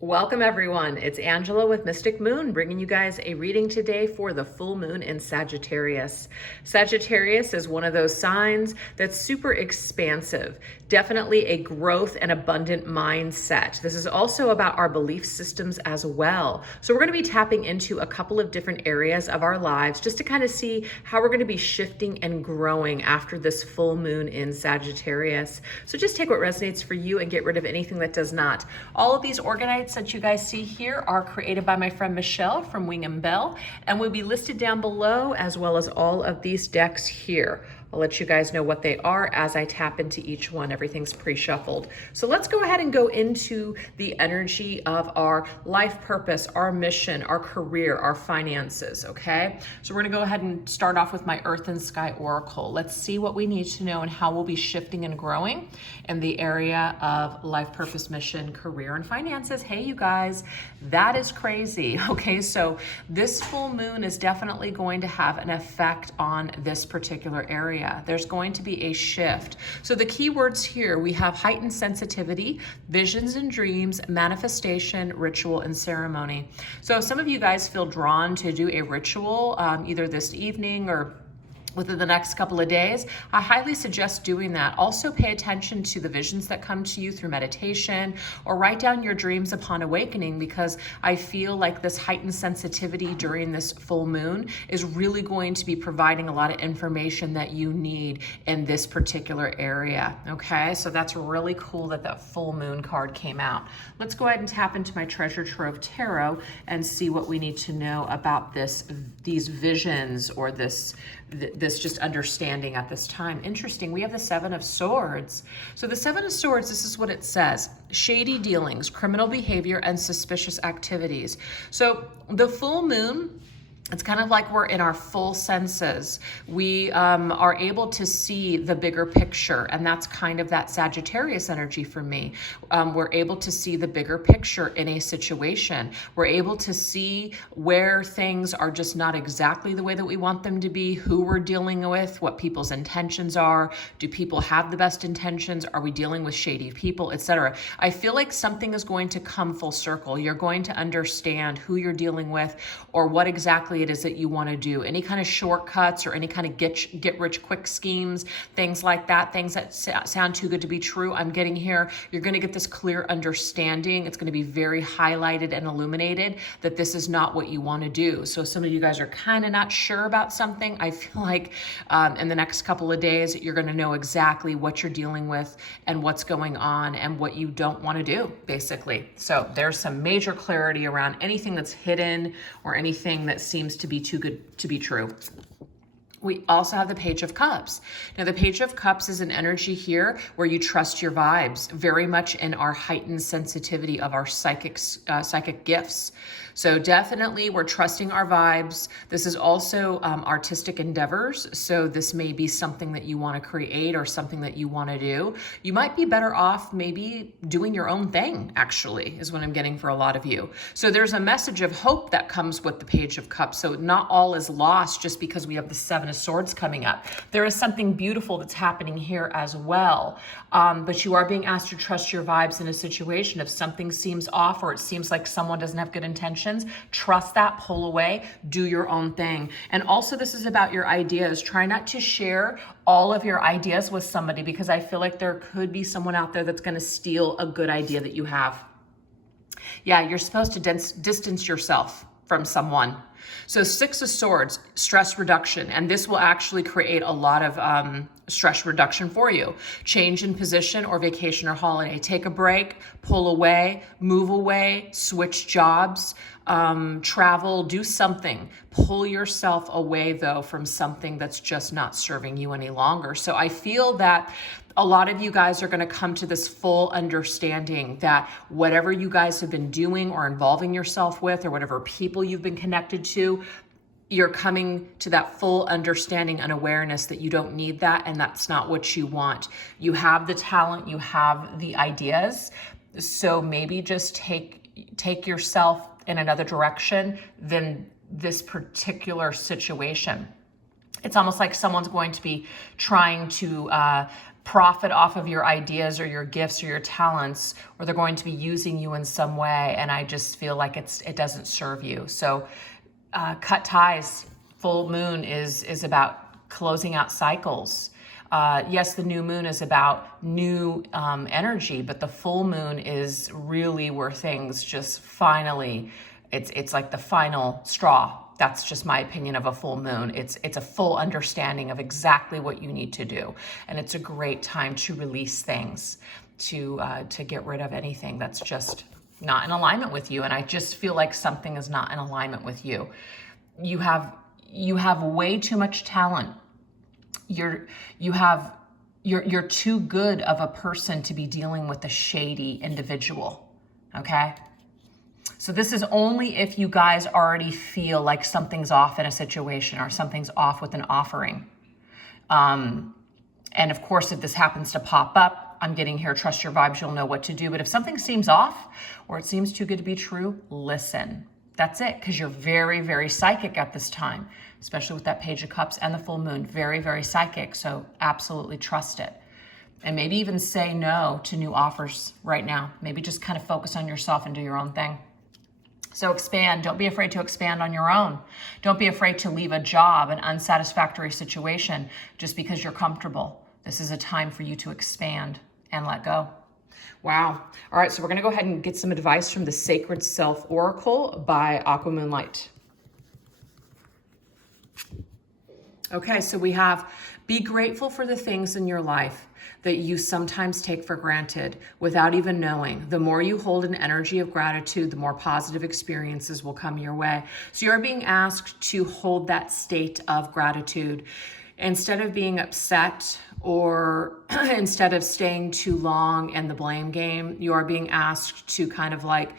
Welcome everyone. It's Angela with Mystic Moon bringing you guys a reading today for the full moon in Sagittarius. Sagittarius is one of those signs that's super expansive, definitely a growth and abundant mindset. This is also about our belief systems as well. So we're going to be tapping into a couple of different areas of our lives just to kind of see how we're going to be shifting and growing after this full moon in Sagittarius. So just take what resonates for you and get rid of anything that does not. All of these organites that you guys see here are created by my friend Michelle from Wing and Bell and will be listed down below, as well as all of these decks here. I'll let you guys know what they are as I tap into each one. Everything's pre-shuffled. So let's go ahead and go into the energy of our life purpose, our mission, our career, our finances, okay? So we're gonna go ahead and start off with my Earth and Sky Oracle. Let's see what we need to know and how we'll be shifting and growing in the area of life purpose, mission, career, and finances. Hey, you guys, that is crazy, okay? So this full moon is definitely going to have an effect on this particular area. There's going to be a shift. So the key words here, we have heightened sensitivity, visions and dreams, manifestation, ritual, and ceremony. So if some of you guys feel drawn to do a ritual either this evening or within the next couple of days, I highly suggest doing that. Also pay attention to the visions that come to you through meditation, or write down your dreams upon awakening, because I feel like this heightened sensitivity during this full moon is really going to be providing a lot of information that you need in this particular area, okay? So that's really cool that that full moon card came out. Let's go ahead and tap into my Treasure Trove Tarot and see what we need to know about these visions, or this just understanding at this time. Interesting, we have the Seven of Swords. So the Seven of Swords, this is what it says: shady dealings, criminal behavior, and suspicious activities. So the full moon, it's kind of like we're in our full senses. We are able to see the bigger picture, and that's kind of that Sagittarius energy for me. We're able to see the bigger picture in a situation. We're able to see where things are just not exactly the way that we want them to be, who we're dealing with, what people's intentions are. Do people have the best intentions? Are we dealing with shady people, etc.? I feel like something is going to come full circle. You're going to understand who you're dealing with, or what exactly it is that you want to do. Any kind of shortcuts or any kind of get rich quick schemes, things like that, things that sound too good to be true. I'm getting here, you're going to get this clear understanding. It's going to be very highlighted and illuminated that this is not what you want to do. So some of you guys are kind of not sure about something. I feel like in the next couple of days, you're going to know exactly what you're dealing with and what's going on and what you don't want to do, basically. So there's some major clarity around anything that's hidden or anything that seems to be too good to be true. We also have the Page of Cups. Now, the Page of Cups is an energy here where you trust your vibes, very much in our heightened sensitivity of our psychic gifts. So definitely we're trusting our vibes. This is also artistic endeavors. So this may be something that you want to create or something that you want to do. You might be better off maybe doing your own thing, actually, is what I'm getting for a lot of you. So there's a message of hope that comes with the Page of Cups. So not all is lost just because we have the Seven of Swords coming up. There is something beautiful that's happening here as well. But you are being asked to trust your vibes in a situation. If something seems off, or it seems like someone doesn't have good intentions, trust that, pull away, do your own thing. And also, this is about your ideas. Try not to share all of your ideas with somebody, because I feel like there could be someone out there that's going to steal a good idea that you have. Yeah, you're supposed to distance yourself from someone. So Six of Swords, stress reduction, and this will actually create a lot of stress reduction for you. Change in position or vacation or holiday. Take a break, pull away, move away, switch jobs, travel, do something. Pull yourself away, though, from something that's just not serving you any longer. So I feel that a lot of you guys are going to come to this full understanding that whatever you guys have been doing or involving yourself with, or whatever people you've been connected to, you're coming to that full understanding and awareness that you don't need that, and that's not what you want. You have the talent, you have the ideas, so maybe just take yourself in another direction than this particular situation. It's almost like someone's going to be trying to profit off of your ideas or your gifts or your talents, or they're going to be using you in some way. And I just feel like it doesn't serve you. So cut ties. Full moon is about closing out cycles. Yes, the new moon is about new energy, but the full moon is really where things just finally, it's like the final straw. That's just my opinion of a full moon. It's a full understanding of exactly what you need to do. And it's a great time to release things, to get rid of anything that's just not in alignment with you. And I just feel like something is not in alignment with you. You have way too much talent. You're too good of a person to be dealing with a shady individual. Okay? So this is only if you guys already feel like something's off in a situation or something's off with an offering. And of course, if this happens to pop up, I'm getting here, trust your vibes, you'll know what to do. But if something seems off or it seems too good to be true, listen. That's it, because you're very, very psychic at this time, especially with that Page of Cups and the full moon. Very, very psychic, so absolutely trust it. And maybe even say no to new offers right now. Maybe just kind of focus on yourself and do your own thing. So expand. Don't be afraid to expand on your own. Don't be afraid to leave a job, an unsatisfactory situation, just because you're comfortable. This is a time for you to expand and let go. Wow. All right, so we're going to go ahead and get some advice from the Sacred Self Oracle by Aqua Moonlight. Okay, so we have, be grateful for the things in your life that you sometimes take for granted without even knowing. The more you hold an energy of gratitude, the more positive experiences will come your way. So you're being asked to hold that state of gratitude. Instead of being upset or instead of staying too long in the blame game, you are being asked to kind of like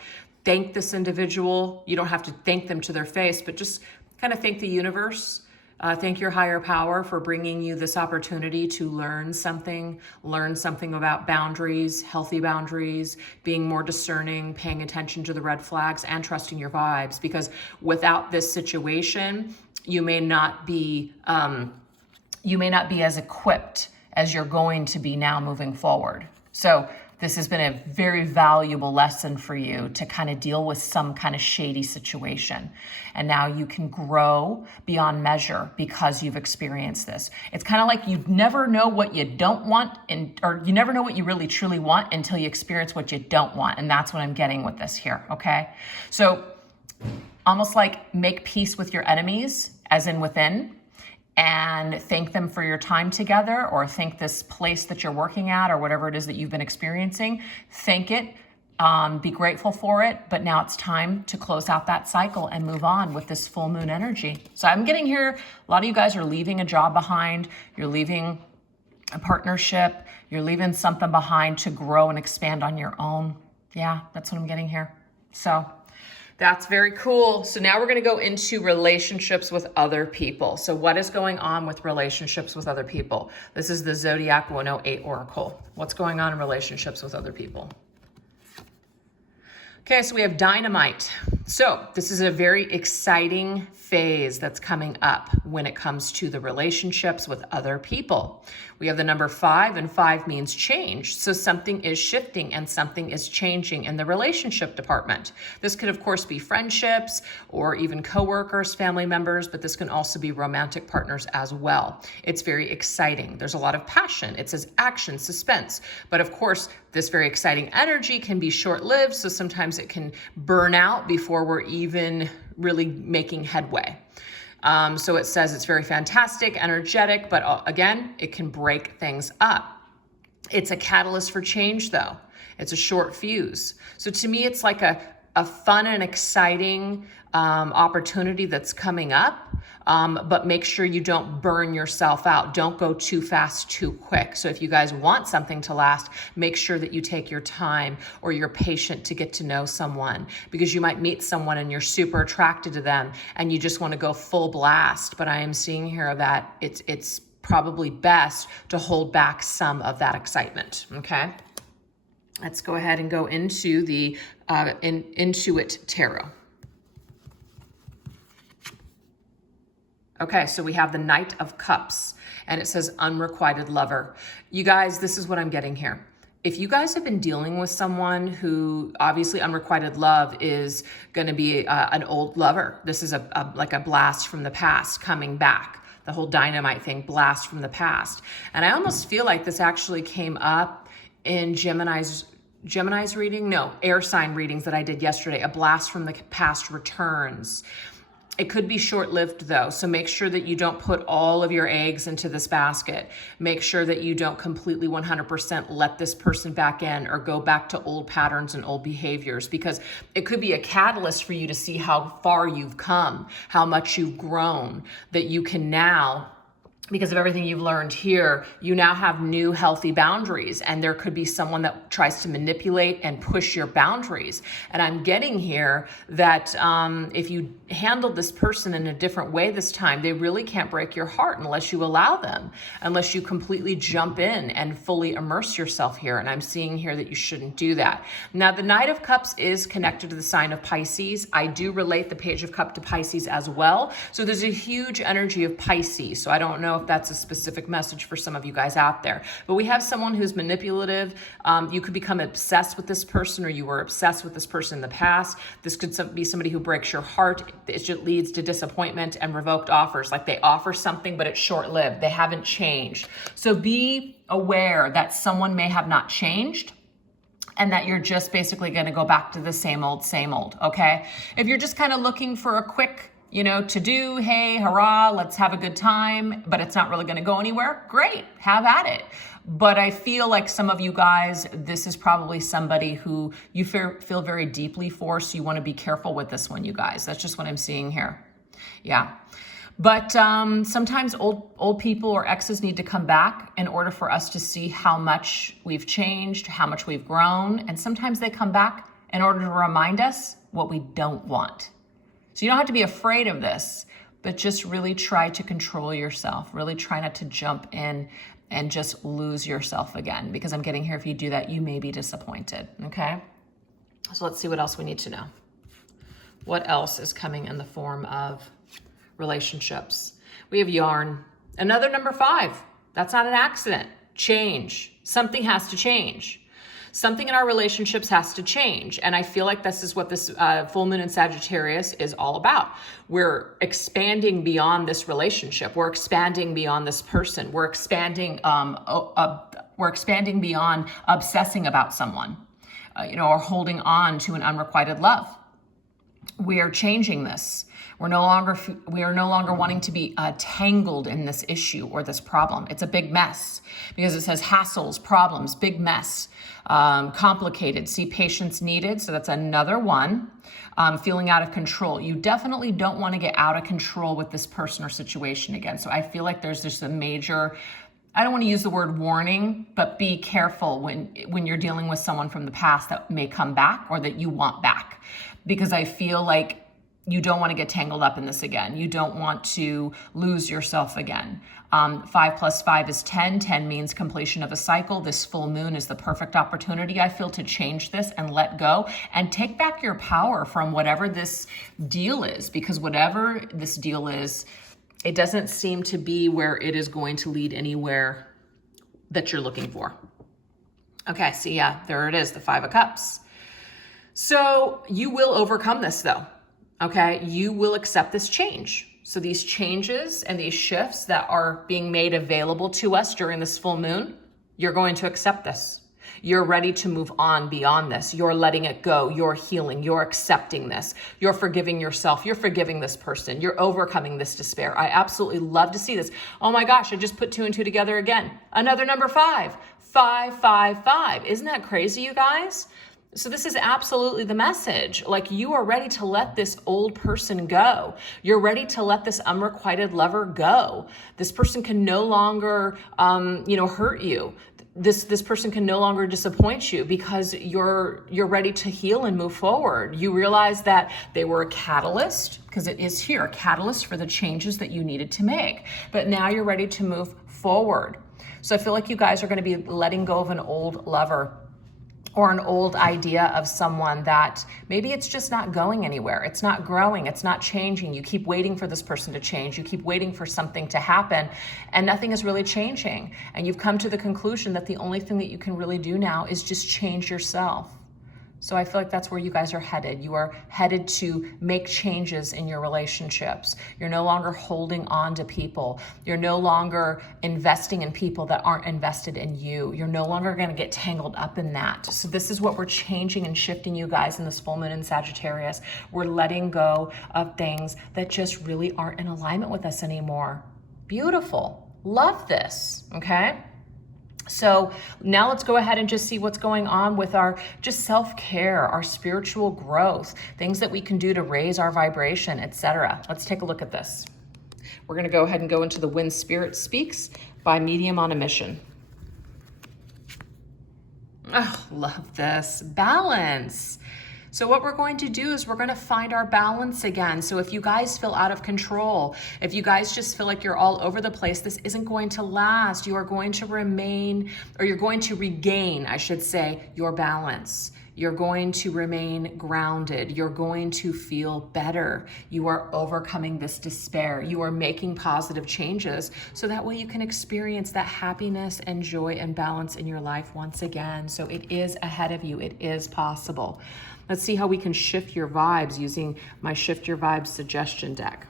thank this individual. You don't have to thank them to their face, but just kind of thank the universe. Thank your higher power for bringing you this opportunity to learn something about boundaries, healthy boundaries, being more discerning, paying attention to the red flags, and trusting your vibes. Because without this situation, you may not be as equipped as you're going to be now moving forward. So this has been a very valuable lesson for you to kind of deal with some kind of shady situation. And now you can grow beyond measure because you've experienced this. It's kind of like you never know what you don't want, or you never know what you really truly want until you experience what you don't want. And that's what I'm getting with this here, okay? So almost like make peace with your enemies, as in within, and thank them for your time together, or thank this place that you're working at, or whatever it is that you've been experiencing. Thank it, be grateful for it, but now it's time to close out that cycle and move on with this full moon energy. So I'm getting here, a lot of you guys are leaving a job behind, you're leaving a partnership, you're leaving something behind to grow and expand on your own. Yeah, that's what I'm getting here. So that's very cool. So now we're going to go into relationships with other people. So what is going on with relationships with other people? This is the Zodiac 108 Oracle. What's going on in relationships with other people? Okay, so we have Dynamite. So this is a very exciting phase that's coming up when it comes to the relationships with other people. We have the number 5, and 5 means change. So something is shifting and something is changing in the relationship department. This could, of course, be friendships or even coworkers, family members, but this can also be romantic partners as well. It's very exciting. There's a lot of passion. It says action, suspense. But of course, this very exciting energy can be short-lived, so sometimes it can burn out before we're even really making headway. So it says it's very fantastic, energetic, but again, it can break things up. It's a catalyst for change, though. It's a short fuse. So to me, it's like a fun and exciting opportunity that's coming up, but make sure you don't burn yourself out. Don't go too fast, too quick. So if you guys want something to last, make sure that you take your time or you're patient to get to know someone, because you might meet someone and you're super attracted to them and you just want to go full blast. But I am seeing here that it's probably best to hold back some of that excitement, okay? Let's go ahead and go into the Intuit Tarot. Okay, so we have the Knight of Cups, and it says unrequited lover. You guys, this is what I'm getting here. If you guys have been dealing with someone who, obviously unrequited love is going to be an old lover. This is like a blast from the past coming back. The whole dynamite thing, blast from the past. And I almost feel like this actually came up in Gemini's reading? No, air sign readings that I did yesterday. A blast from the past returns. It could be short-lived though, so make sure that you don't put all of your eggs into this basket. Make sure that you don't completely 100% let this person back in or go back to old patterns and old behaviors, because it could be a catalyst for you to see how far you've come, how much you've grown, that you can now, because of everything you've learned here, you now have new healthy boundaries, and there could be someone that tries to manipulate and push your boundaries. And I'm getting here that if you handled this person in a different way this time, they really can't break your heart unless you allow them, unless you completely jump in and fully immerse yourself here. And I'm seeing here that you shouldn't do that. Now, the Knight of Cups is connected to the sign of Pisces. I do relate the Page of Cups to Pisces as well. So there's a huge energy of Pisces. So I don't know if that's a specific message for some of you guys out there, but we have someone who's manipulative. You could become obsessed with this person, or you were obsessed with this person in the past. This could be somebody who breaks your heart. It just leads to disappointment and revoked offers. Like they offer something, but it's short-lived. They haven't changed. So be aware that someone may have not changed, and that you're just basically going to go back to the same old, okay? If you're just kind of looking for a quick, to do, hey, hurrah, let's have a good time, but it's not really going to go anywhere, great, have at it. But I feel like some of you guys, this is probably somebody who you feel very deeply for, so you want to be careful with this one, you guys. That's just what I'm seeing here. Yeah. But sometimes old people or exes need to come back in order for us to see how much we've changed, how much we've grown. And sometimes they come back in order to remind us what we don't want. So you don't have to be afraid of this, but just really try to control yourself. Really try not to jump in and just lose yourself again, because I'm getting here, if you do that, you may be disappointed, okay? So let's see what else we need to know. What else is coming in the form of relationships? We have yarn. Another number 5. That's not an accident. Change. Something has to change. Something in our relationships has to change. And I feel like this is what this full moon in Sagittarius is all about. We're expanding beyond this relationship. We're expanding beyond this person. We're expanding beyond obsessing about someone, or holding on to an unrequited love. We are changing this. We are no longer wanting to be tangled in this issue or this problem. It's a big mess, because it says hassles, problems, big mess, complicated. See, patience needed. So that's another one. Feeling out of control. You definitely don't want to get out of control with this person or situation again. So I feel like there's just a major, I don't want to use the word warning, but be careful when you're dealing with someone from the past that may come back or that you want back, because I feel like you don't want to get tangled up in this again. You don't want to lose yourself again. 5 + 5 is 10. 10 means completion of a cycle. This full moon is the perfect opportunity, I feel, to change this and let go and take back your power from whatever this deal is, because whatever this deal is, it doesn't seem to be where it is going to lead anywhere that you're looking for. Okay, so yeah, there it is, the 5 of Cups. So you will overcome this though. Okay, you will accept this change. So these changes and these shifts that are being made available to us during this full moon, you're going to accept this. You're ready to move on beyond this. You're letting it go. You're healing. You're accepting this. You're forgiving yourself. You're forgiving this person. You're overcoming this despair. I absolutely love to see this. Oh my gosh, I just put 2 and 2 together again. Another number 5. 5, 5, 5. Isn't that crazy, you guys? So this is absolutely the message. Like, you are ready to let this old person go. You're ready to let this unrequited lover go. This person can no longer, hurt you. This person can no longer disappoint you, because you're ready to heal and move forward. You realize that they were a catalyst, because it is here, a catalyst for the changes that you needed to make. But now you're ready to move forward. So I feel like you guys are going to be letting go of an old lover. or an old idea of someone that maybe it's just not going anywhere. It's not growing. It's not changing. You keep waiting for this person to change. You keep waiting for something to happen and nothing is really changing. And you've come to the conclusion that the only thing that you can really do now is just change yourself. So I feel like that's where you guys are headed. You are headed to make changes in your relationships. You're no longer holding on to people. You're no longer investing in people that aren't invested in you. You're no longer going to get tangled up in that. So this is what we're changing and shifting, you guys, in this full moon in Sagittarius. We're letting go of things that just really aren't in alignment with us anymore. Beautiful. Love this. Okay. So now let's go ahead and just see what's going on with our just self-care, our spiritual growth, things that we can do to raise our vibration, etc. Let's take a look at this. We're going to go ahead and go into the When Spirit Speaks by Medium on a Mission. Oh, love this. Balance. So what we're going to do is we're going to find our balance again. So if you guys feel out of control, if you guys just feel like you're all over the place, this isn't going to last. You are going to remain, or you're going to regain, I should say, your balance. You're going to remain grounded. You're going to feel better. You are overcoming this despair. You are making positive changes so that way you can experience that happiness and joy and balance in your life once again. So it is ahead of you. It is possible. Let's see how we can shift your vibes using my Shift Your Vibes suggestion deck.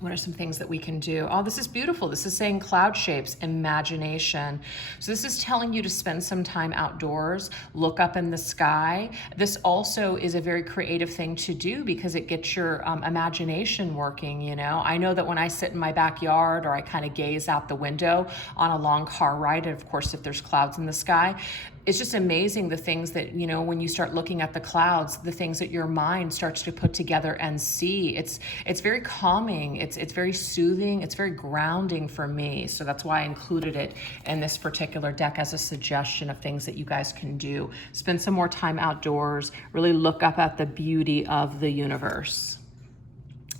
What are some things that we can do? Oh, this is beautiful. This is saying cloud shapes, imagination. So this is telling you to spend some time outdoors, look up in the sky. This also is a very creative thing to do because it gets your imagination working, you know. I know that when I sit in my backyard or I kind of gaze out the window on a long car ride, and of course, if there's clouds in the sky, it's just amazing the things that, you know, when you start looking at the clouds, the things that your mind starts to put together and see. It's very calming. It's very soothing. It's very grounding for me. So that's why I included it in this particular deck as a suggestion of things that you guys can do. Spend some more time outdoors. Really look up at the beauty of the universe.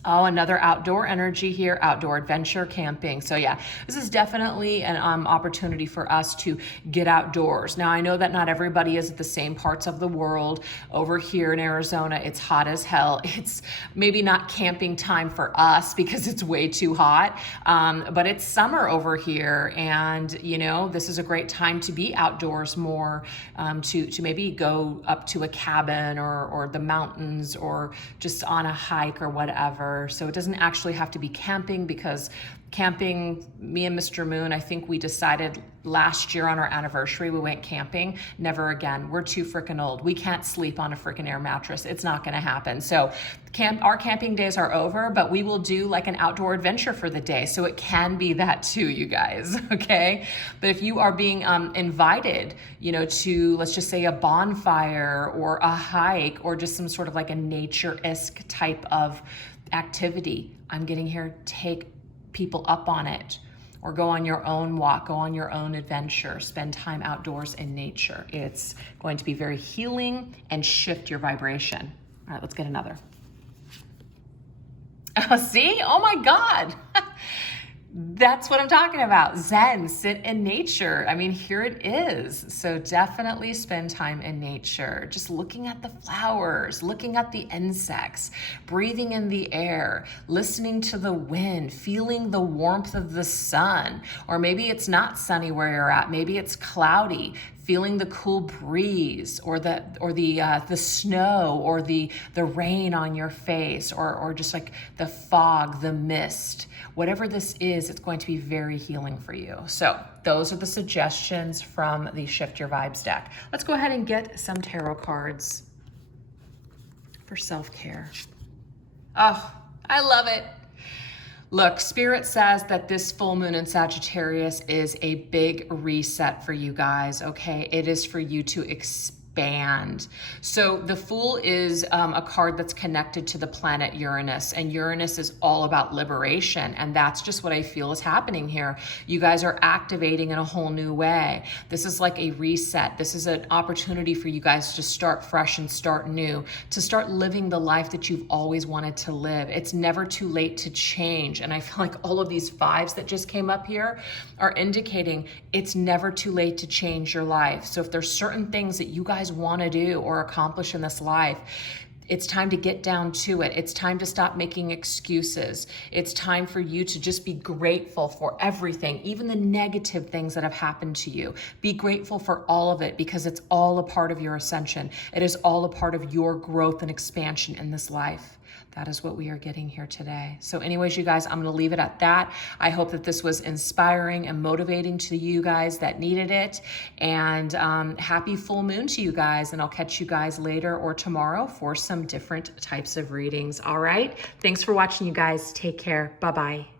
Oh, another outdoor energy here, outdoor adventure, camping. So yeah, this is definitely an opportunity for us to get outdoors. Now, I know that not everybody is at the same parts of the world. Over here in Arizona, it's hot as hell. It's maybe not camping time for us because it's way too hot, but it's summer over here. And, you know, this is a great time to be outdoors more, to maybe go up to a cabin or the mountains or just on a hike or whatever. So it doesn't actually have to be camping, because camping, me and Mr. Moon, I think we decided last year on our anniversary, we went camping. Never again. We're too freaking old. We can't sleep on a freaking air mattress. It's not going to happen. So our camping days are over, but we will do like an outdoor adventure for the day. So it can be that too, you guys. Okay. But if you are being invited, you know, to, let's just say, a bonfire or a hike or just some sort of like a nature-esque type of activity, I'm getting here, take people up on it, or go on your own walk, go on your own adventure, spend time outdoors in nature. It's going to be very healing and shift your vibration. All right, let's get another. Oh, see? Oh my God. That's what I'm talking about. Zen, sit in nature. I mean, here it is. So definitely spend time in nature, just looking at the flowers, looking at the insects, breathing in the air, listening to the wind, feeling the warmth of the sun. Or maybe it's not sunny where you're at. Maybe it's cloudy. Feeling the cool breeze, or the snow, or the rain on your face, or just like the fog, the mist. Whatever this is, it's going to be very healing for you. So those are the suggestions from the Shift Your Vibes deck. Let's go ahead and get some tarot cards for self-care. Oh, I love it. Look, Spirit says that this full moon in Sagittarius is a big reset for you guys, okay? It is for you to expand. So the Fool is a card that's connected to the planet Uranus, and Uranus is all about liberation, and that's just what I feel is happening here. You guys are activating in a whole new way. This is like a reset. This is an opportunity for you guys to start fresh and start new, to start living the life that you've always wanted to live. It's never too late to change, and I feel like all of these fives that just came up here are indicating it's never too late to change your life. So if there's certain things that you guys want to do or accomplish in this life, it's time to get down to it. It's time to stop making excuses. It's time for you to just be grateful for everything, even the negative things that have happened to you. Be grateful for all of it, because it's all a part of your ascension. It is all a part of your growth and expansion in this life. That is what we are getting here today. So anyways, you guys, I'm going to leave it at that. I hope that this was inspiring and motivating to you guys that needed it. And happy full moon to you guys. And I'll catch you guys later or tomorrow for some different types of readings. All right. Thanks for watching, you guys. Take care. Bye-bye.